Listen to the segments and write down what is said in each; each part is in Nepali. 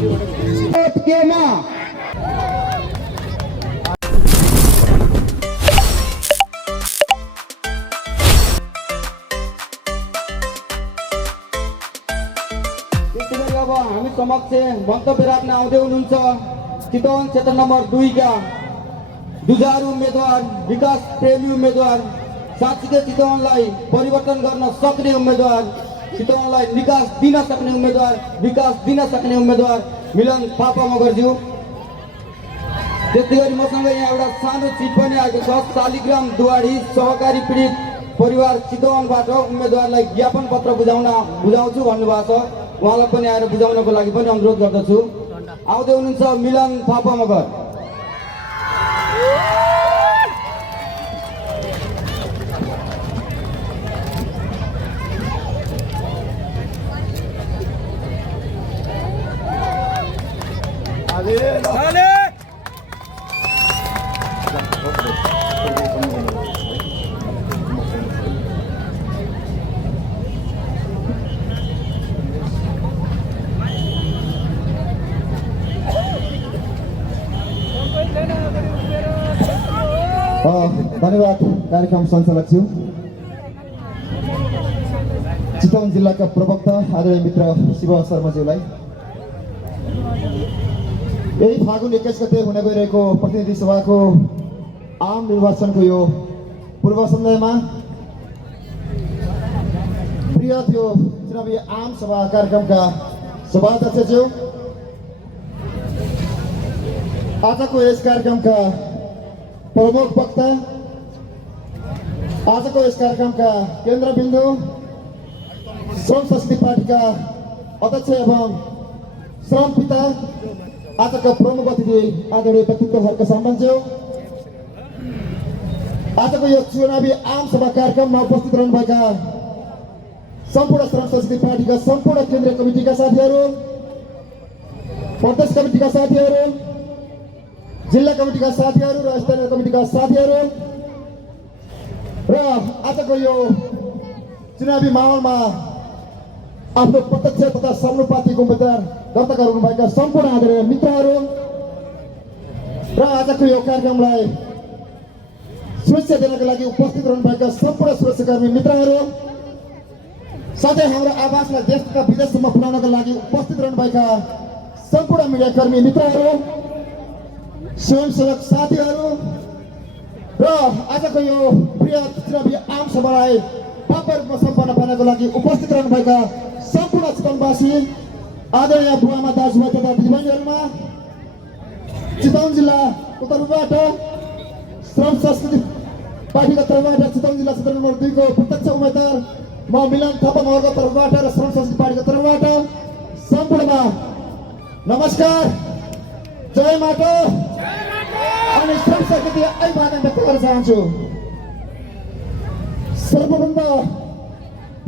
केमा अब हामी समक्ष मन्तव्य राख्न आउँदै हुनुहुन्छ चितवन क्षेत्र नम्बर 2 का जुझारु उम्मेदवार, विकास प्रेमी उम्मेदवार, साँच्चीकै चितवनलाई परिवर्तन गर्न सक्ने उम्मेदवार, चितवनलाई निकास दिन सक्ने उम्मेदवार, विकास दिन सक्ने उम्मेदवार मिलन थापा मगरज्यू। त्यसैगरी मसँग यहाँ एउटा सानो चिट पनि आएको छ। शालिग्राम दुवाडी सहकारी पीडित परिवार चितवनबाट उम्मेदवारलाई ज्ञापन पत्र बुझाउँछु भन्नुभएको छ। उहाँलाई पनि आएर बुझाउनको लागि पनि अनुरोध गर्दछु। आउँदै हुनुहुन्छ मिलन थापा मगर। धन्यवाद कार्यक्रम सञ्चालकज्यू। चितवन जिल्लाका प्रवक्ता आदरणीय मित्र शिव शर्माज्यूलाई यही फागुन 21 गते हुन गइरहेको प्रतिनिधि सभाको आम निर्वाचनको यो पूर्व सन्ध्यामा प्रिय थियो चुनावी आम सभा कार्यक्रमका सभाध्यक्षज्यू, आजको यस कार्यक्रमका प्रमुख वक्ता, आजको यस कार्यक्रमका केन्द्रबिन्दु, श्रम संस्कृति पार्टीका अध्यक्ष एवं श्रम पिता, आजका प्रमुख अतिथि आदरणीय व्यक्तित्वहरूका सम्मानज्यू, आजको यो चुनावी आम सभा कार्यक्रममा उपस्थित रहनुभएका सम्पूर्ण श्रम संस्कृति पार्टीका सम्पूर्ण केन्द्रीय कमिटीका साथीहरू, प्रदेश कमिटीका साथीहरू, जिल्ला कमिटीका साथीहरू र स्थानीय कमिटीका साथीहरू र आजको यो चुनावी माहौलमा आफ्नो प्रत्यक्ष तथा समानुपातिक उम्मेदवार दर्ता गराउनुभएका सम्पूर्ण आदरणीय मित्रहरू र आजको यो कार्यक्रमलाई सुरक्षा दिनको लागि उपस्थित रहनुभएका सम्पूर्ण सुरक्षाकर्मी मित्रहरू, साथै हाम्रो आवाजलाई देश तथा विदेशसम्म पुर्याउनका लागि उपस्थित रहनुभएका सम्पूर्ण मिडियाकर्मी मित्रहरू, स्वयंसेवक साथीहरू र आजको यो प्रिय चुनावी आम सभालाई भव्य रूपमा सम्पन्न पार्नको लागि उपस्थित रहनुभएका सम्पूर्ण चितवनवासी आदरणीय बुवामा दाजुभाइ तथा दिदीबहिनीहरूमा चितवन जिल्लाको तर्फबाट श्रम संस्कृति पार्टीको तर्फबाट चितवन जिल्ला क्षेत्र नम्बर 2 को प्रत्यक्ष उम्मेदवार म मिलन थापा मगरको तर्फबाट र श्रम संस्कृति पार्टीको तर्फबाट सम्पूर्णमा नमस्कार, जय माता अनि श्रम संस्कृति अभिवादन व्यक्त गर्न चाहन्छु। सर्वप्रथम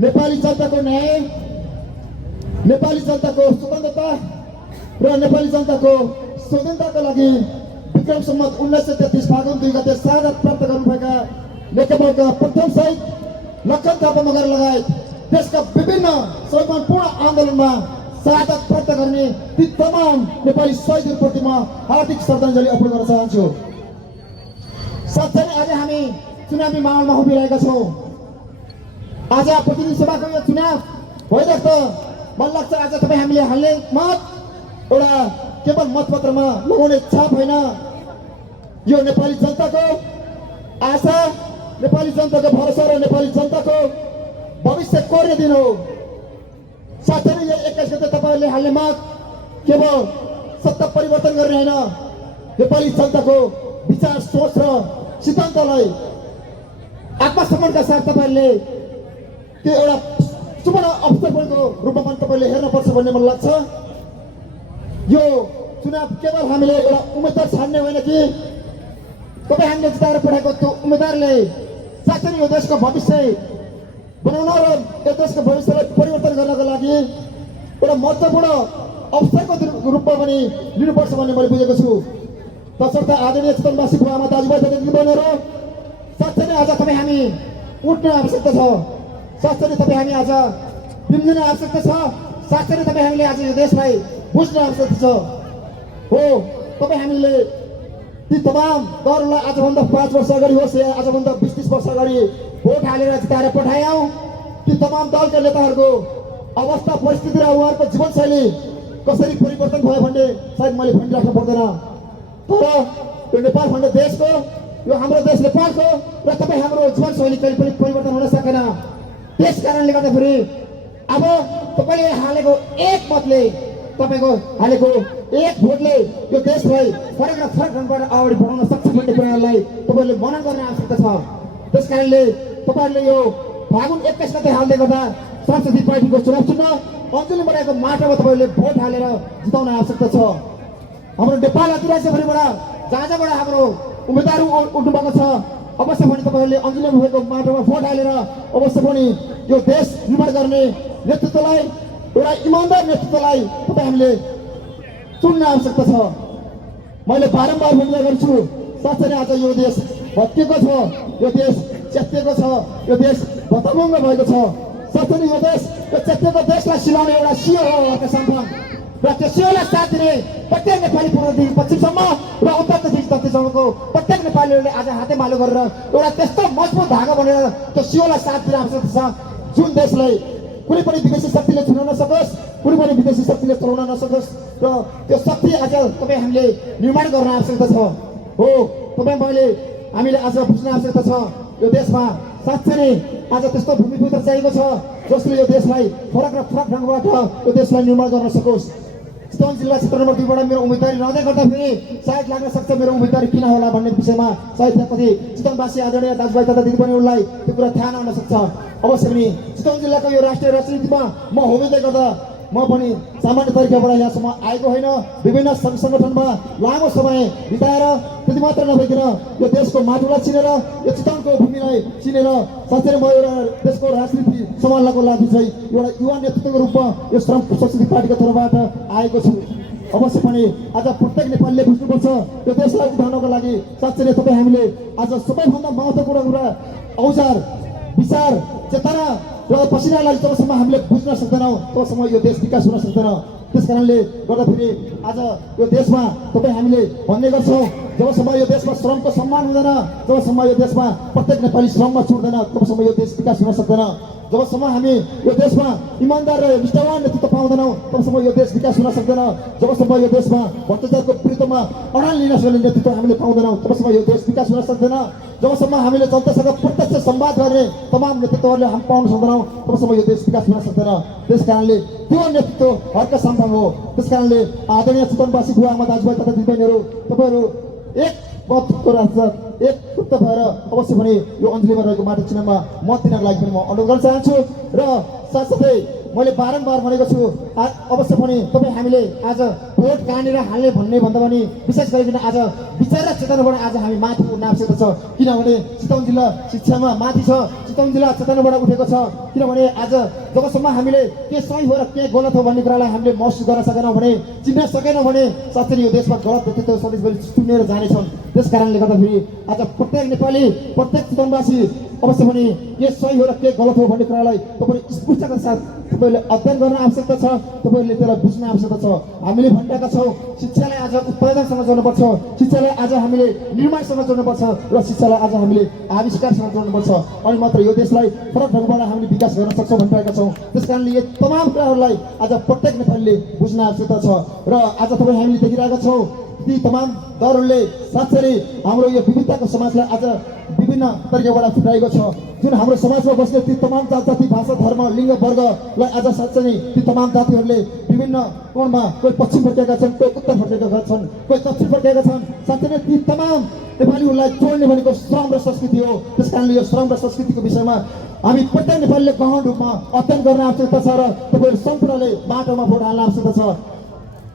नेपाली जनताको न्याय, नेपाली जनताको स्वतन्त्रता र नेपाली जनताको स्वतन्त्रताका लागि विक्रम सम्वत 1933 फागुन 2 गते शहादत प्राप्त गर्नुभएका नेकपाका प्रथम शहीद लखन थापा मगर लगायत देशका विभिन्न सम्मानपूर्ण आन्दोलनमा शहादत प्राप्त गर्ने ती तमाम नेपाली शहीदहरूप्रति म हार्दिक श्रद्धाञ्जली अर्पण गर्न चाहन्छु। साथै आज हामी चुनावी माहौलमा उभिरहेका छौँ। आज प्रतिनिधि सभाको यो चुनाव भइरहेको मलाई लाग्छ आज तपाईँ हामीले हाल्ने मत एउटा केवल मतपत्रमा लगाउने छाप होइन, यो नेपाली जनताको आशा, नेपाली जनताको भरोसा र नेपाली जनताको भविष्य कोर्ने दिन हो। साथै यो 21 गते तपाईँहरूले हाल्ने मत केवल सत्ता परिवर्तन गर्ने होइन, नेपाली जनताको विचार, सोच र सिद्धान्तलाई आत्मसम्मानका साथ तपाईँहरूले त्यो एउटा सुवर्ण अवसरको रूपमा पनि तपाईँले हेर्नुपर्छ भन्ने मलाई लाग्छ। यो चुनाव केवल हामीले एउटा उम्मेदवार छान्ने होइन कि तपाईँ हामीले जिताएर पठाएको त्यो उम्मेदवारले साथै यो देशको भविष्य बनाउन र यो देशको भविष्यलाई परिवर्तन गर्नको लागि एउटा महत्त्वपूर्ण अवसरको रूपमा पनि लिनुपर्छ भन्ने मैले बुझेको छु। तसर्थ आदरणीय चितवनवासी बुवामा दाजुभाइ तथा दिदीबहिनीहरू, साथै नै आज तपाईँ हामी उठ्ने आवश्यकता छ, साथै नै तपाईँ हामी आज बिम्जिने आवश्यकता छ, साथै नै तपाईँ हामीले आज यो देशलाई बुझ्न आवश्यक छ। हो तपाईँ हामीले ती तमाम दलहरूलाई आजभन्दा 5 वर्ष अगाडि होस् या आजभन्दा 20-30 वर्ष अगाडि भोट हालेर जिताएर पठायौँ। ती तमाम दलका नेताहरूको अवस्था परिस्थिति र उहाँहरूको जीवनशैली कसरी परिवर्तन भयो भन्ने सायद मैले भनिराख्नु पर्दैन। तर यो नेपाल भन्ने देशको, यो हाम्रो देश नेपालको र तपाईँ हाम्रो जीवनशैली कहिले पनि परिवर्तन हुन सकेन। त्यस कारणले गर्दाखेरि अब तपाईँले हालेको एक मतले, तपाईँको हालेको एक भोटले यो देशलाई फरक र फरक ढङ्गबाट अगाडि बढाउन सक्छ भन्ने कुराहरूलाई तपाईँले मनन गर्ने आवश्यकता छ। त्यस कारणले तपाईँहरूले यो फागुन 21 गते हाल्दै गर्दा संसदीय पार्टीको चुनाव चिन्ह अञ्जुली बनाएको माटोमा तपाईँहरूले भोट हालेर जिताउन आवश्यकता छ। हाम्रो नेपाल अधिराज्यभरिबाट जहाँ जहाँबाट हाम्रो उम्मेदवार उठ्नु भएको छ, अवश्य पनि तपाईँहरूले अञ्जुली भएको माटोमा भोट हालेर अवश्य पनि यो देश निर्माण गर्ने नेतृत्वलाई, एउटा इमान्दार नेतृत्वलाई तपाईँ हामीले चुन्न आवश्यकता छ। मैले बारम्बार भनिरहेको गर्छु, साँच्चै नै आज यो देश भत्किएको छ, यो देश च्यातिएको छ, यो देश भतभङ्ग भएको छ। साँच्चै नै यो देश, यो च्यातिएको देशलाई सिलाउने एउटा सियो हो अर्को सन्तान, र त्यो सियोलाई साथ दिने प्रत्येक नेपाली पूर्वदेखि पश्चिमसम्म र उत्तरदेखि दक्षिणसम्मको प्रत्येक नेपालीहरूले आज हातेमालो गरेर एउटा त्यस्तो मजबुत धागा बनेर त्यो सियोलाई साथ दिन आवश्यकता छ, जुन देशलाई कुनै पनि विदेशी शक्तिले छुन नसकोस्, कुनै पनि विदेशी शक्तिले चलाउन नसकोस्, र त्यो शक्ति आज तपाईँ हामीले निर्माण गर्न आवश्यकता छ। हो तपाईँ मैले हामीले आज बुझ्न आवश्यकता छ, यो देशमा साँच्चै नै आज त्यस्तो भूमिपुत्र चाहिएको छ जसले यो देशलाई फरक र फरक ढङ्गबाट यो देशलाई निर्माण गर्न सकोस्। चितवन जिल्ला क्षेत्र नम्बर 2 बाट मेरो उम्मेदवारी रहँदै गर्दाखेरि सायद लाग्न सक्छ मेरो उम्मेदवारी किन होला भन्ने विषयमा सायद कति चितवनवासी आदरणीय दाजुभाइ तथा दिदीबहिनीहरूलाई त्यो कुरा थाहा नहुन सक्छ। अवश्य पनि चितवन जिल्लाको यो राष्ट्रिय राजनीतिमा म होमिँदै गर्दा म पनि सामान्य तरिकाबाट यहाँसम्म आएको होइन। विभिन्न सङ्घ सङ्गठनमा लामो समय बिताएर त्यति मात्र नभइकन यो देशको माटोलाई चिनेर, यो चितवनको भूमिलाई चिनेर साँच्चै म एउटा देशको राजनीति सम्हाल्नको लागि चाहिँ एउटा युवा नेतृत्वको रूपमा यो श्रम संस्कृति पार्टीको तर्फबाट आएको छु। अवश्य पनि आज प्रत्येक नेपालीले बुझ्नुपर्छ, यो देशलाई उठाउनको लागि साँच्चै नै तपाईँ हामीले आज सबैभन्दा महत्त्वपूर्ण कुरा औजार, विचार, चेतना र पसिनालाई जबसम्म हामीले बुझ्न सक्दैनौँ तबसम्म यो देश विकास हुन सक्दैन। त्यस कारणले गर्दाखेरि आज यो देशमा तपाईँ हामीले भन्ने गर्छौँ, जबसम्म यो देशमा श्रमको सम्मान हुँदैन, जबसम्म यो देशमा प्रत्येक नेपाली श्रममा छुट्दैन, तबसम्म यो देश विकास हुन सक्दैन। जबसम्म हामी यो देशमा इमान्दार र निष्ठावान नेतृत्व पाउँदैनौँ तबसम्म यो देश विकास हुन सक्दैन। जबसम्म यो देशमा भ्रष्टाचारको विरुद्धमा अडान लिन सक्ने नेतृत्व हामीले पाउँदैनौँ तबसम्म यो देश विकास हुन सक्दैन। जबसम्म हामीले जनतासँग प्रत्यक्ष संवाद गर्ने तमाम नेतृत्वहरूले हामी पाउन सक्दैनौँ तबसम्म यो देश विकास हुन सक्दैन। त्यस कारणले त्यो नेतृत्व हर्क सम्भव हो। त्यस कारणले आदरणीय चितवनवासी बुवा आमा दाजुभाइ तथा दिदीबहिनीहरू, तपाईँहरू एक मतको राष्ट्र एकजुट भएर अवश्य पनि यो अञ्जुलीमा रहेको माटो चिन्हमा मत दिनको लागि पनि म अनुरोध गर्न चाहन्छु। र साथसाथै मैले बारम्बार भनेको छु, अवश्य पनि तपाईँ हामीले आज भोट कहाँनिर हाल्ने भन्ने भन्दा पनि विशेष गरिकन आज विचार र चेतनाबाट आज हामी माथि उठ्न आवश्यकता छ। किनभने चितवन जिल्ला शिक्षामा माथि छ, चितवन जिल्ला चेतनाबाट उठेको छ। किनभने आज जबसम्म हामीले के सही हो र के गलत हो भन्ने कुरालाई हामीले महसुस गर्न सकेनौँ भने, चिन्न सकेनौँ भने साँच्चै यो देशमा गलत नेतृत्व सधैँभरि चुनेर जानेछन्। त्यस कारणले गर्दाखेरि आज प्रत्येक नेपाली, प्रत्येक चितवनवासी अवश्य पनि के सही हो र के गलत हो भन्ने कुरालाई तपाईँले स्पष्टताका साथ तपाईँले अध्ययन गर्न आवश्यकता छ, तपाईँले त्यसलाई बुझ्न आवश्यकता छ। हामीले भनिरहेका छौँ शिक्षालाई आज उत्पादनसँग जोड्नुपर्छ, शिक्षालाई आज हामीले निर्माणसँग जोड्नुपर्छ र शिक्षालाई आज हामीले आविष्कारसँग जोड्नुपर्छ, अनि मात्र यो देशलाई फरक ढङ्गबाट हामीले विकास गर्न सक्छौँ भनिरहेका छौँ। त्यस कारणले यो तमाम कुराहरूलाई आज प्रत्येक नेपालीले बुझ्न आवश्यकता छ। र आज तपाईँ हामीले देखिरहेका छौँ ती तमाम दलहरूले साँच्चै नै हाम्रो यो विविधताको समाजलाई आज विभिन्न तरिकाबाट फुटाएको छ। जुन हाम्रो समाजमा बस्ने ती तमाम जात जाति, भाषा, धर्म, लिङ्ग, वर्गलाई आज साँच्चै नै ती तमाम जातिहरूले विभिन्न कोणमा कोही पश्चिम फर्केका छन्, कोही उत्तर फर्केका छन्, कोही दक्षिण फर्केका छन्। साँच्चै नै ती तमाम नेपालीहरूलाई जोड्ने भनेको श्रम र संस्कृति हो। त्यस कारणले यो श्रम र संस्कृतिको विषयमा हामी प्रत्येक नेपालीले गहन रूपमा अध्ययन गर्न आवश्यकता छ र तपाईँहरू सम्पूर्णले बाटोमा भोट हाल्न आवश्यकता छ।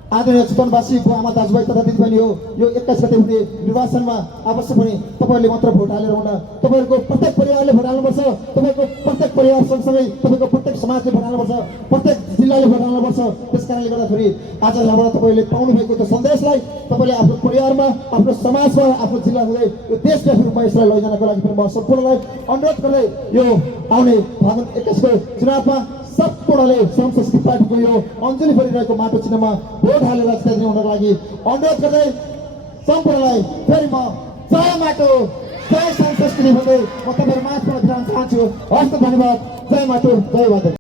आदरणीय चितवनवासी बुवा आमा दाजुभाइ तथा दिदीबहिनी हो, यो 21 गते हुने निर्वाचनमा अवश्य पनि तपाईँहरूले मात्र भोट हालेर हुँदा तपाईँहरूको प्रत्येक परिवारले भोट हाल्नुपर्छ, तपाईँको प्रत्येक परिवार सँगसँगै तपाईँको प्रत्येक समाजले भोट हाल्नुपर्छ, प्रत्येक जिल्लाले भोट हाल्नुपर्छ। त्यस कारणले गर्दाखेरि आज यहाँबाट तपाईँले पाउनुभएको त्यो सन्देशलाई तपाईँले आफ्नो परिवारमा, आफ्नो समाजमा, आफ्नो जिल्ला हुँदै यो देशव्यापी रूपमा यसलाई लैजानको लागि पनि म सम्पूर्णलाई अनुरोध गर्दै यो आउने फागुन 21 को चुनावमा सम्पूर्णले श्रम संस्कृति पार्टीको यो अञ्जली भरिरहेको माटो चिन्हमा भोट हालेर जिताइदिनु हुनको लागि अनुरोध गर्दै सम्पूर्णलाई फेरि म जय माटो जय श्रम संस्कृति भन्दै म तपाईँहरू माझबाट बिराउन चाहन्छु। हस्त धन्यवाद। जय माटो जय वादन।